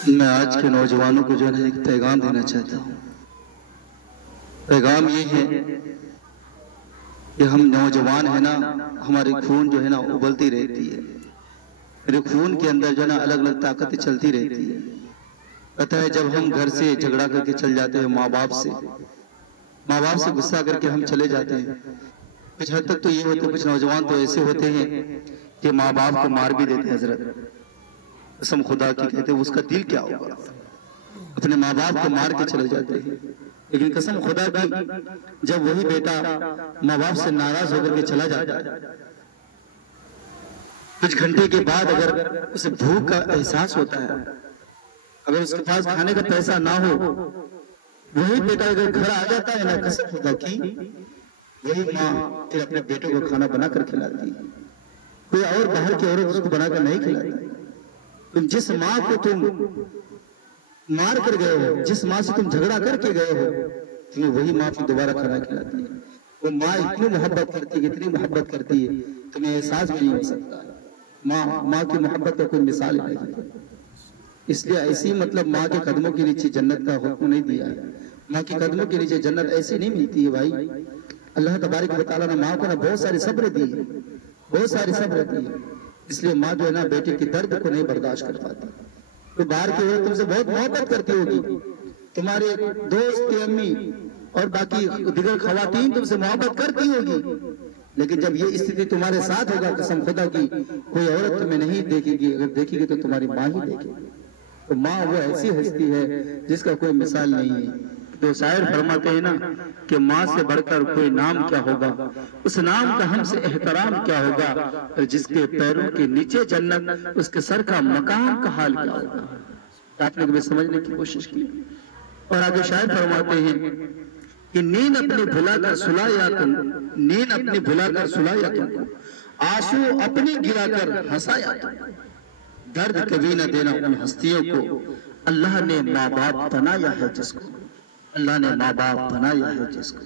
मैं आज के नौजवानों को जो है एक पैगाम देना चाहता हूँ। पैगाम ये है कि हम नौजवान है ना, हमारे खून जो है ना उबलती रहती है। मेरे खून के अंदर जो है ना अलग अलग ताकतें चलती रहती है। पता है, जब हम घर से झगड़ा करके चल जाते हैं माँ बाप से गुस्सा करके हम चले जाते हैं। कुछ हद तक तो ये होते, कुछ नौजवान तो ऐसे होते हैं कि माँ बाप को मार भी देते हैं। हजरत कसम खुदा की कहते हैं, उसका दिल क्या होगा, अपने माँ बाप को मार के चले जाते हैं। लेकिन कसम खुदा की, जब वही बेटा माँ बाप से नाराज होकर के चला जाता है, कुछ घंटे के बाद अगर उसे भूख का एहसास होता है, अगर उसके पास खाने का पैसा ना हो, वही बेटा अगर घर आ जाता है ना, कसम खुदा की वही माँ फिर अपने बेटे को खाना बनाकर खिलाती है। कोई और बाहर की औरत उसको बनाकर नहीं खिलाती। तुम जिस माँ को तुम मार कर गए हो, जिस माँ से तुम झगड़ा करके गए हो, तुम्हें वही माँ फिर दोबारा खाना खिलाती है। वो माँ इतनी मोहब्बत करती है, इतनी मोहब्बत करती है, तुम्हें एहसास भी नहीं हो सकता। माँ की मोहब्बत का कोई मिसाल नहीं है। इसलिए ऐसी मतलब माँ के कदमों के नीचे जन्नत का हुक्म नहीं दिया है। माँ के कदमों के नीचे जन्नत ऐसी नहीं मिलती है भाई। अल्लाह तबारक व तआला ने माँ को ना बहुत सारी सब्र दी है, बहुत सारी सब्र दी है। इसलिए माँ जो है ना बेटे के दर्द को नहीं बर्दाश्त कर पाती। तो बाहर की औरत तुमसे बहुत मोहब्बत करती होगी, तुम्हारे दोस्त की अम्मी और बाकी दिगर खवातीन तुमसे मोहब्बत करती होगी, लेकिन जब ये स्थिति तुम्हारे साथ होगा, कसम खुदा की कोई औरत तुम्हें नहीं देखेगी, अगर देखेगी तो तुम्हारी माँ ही देखेगी। तो माँ वो ऐसी हस्ती है जिसका कोई मिसाल नहीं है। तो शायर फरमाते हैं ना कि माँ से बढ़कर कोई नाम क्या होगा, उस नाम का हमसे एहतराम क्या होगा, और जिसके पैरों के नीचे जन्नत, उसके सर का मकाम का हाल क्या होगा। आपने कभी समझने की कोशिश की? और आगे शायर फरमाते हैं कि नींद अपनी भुलाकर सुलाया तुम, नींद अपनी भुलाकर सुलाया तुमको, आंसू अपनी गिराकर हंसाया तुम, दर्द कभी न देना उन हस्तियों को, अल्लाह ने माँ बाप बनाया है जिसको, अल्लाह ने माँ बाप बनाया है जिसको।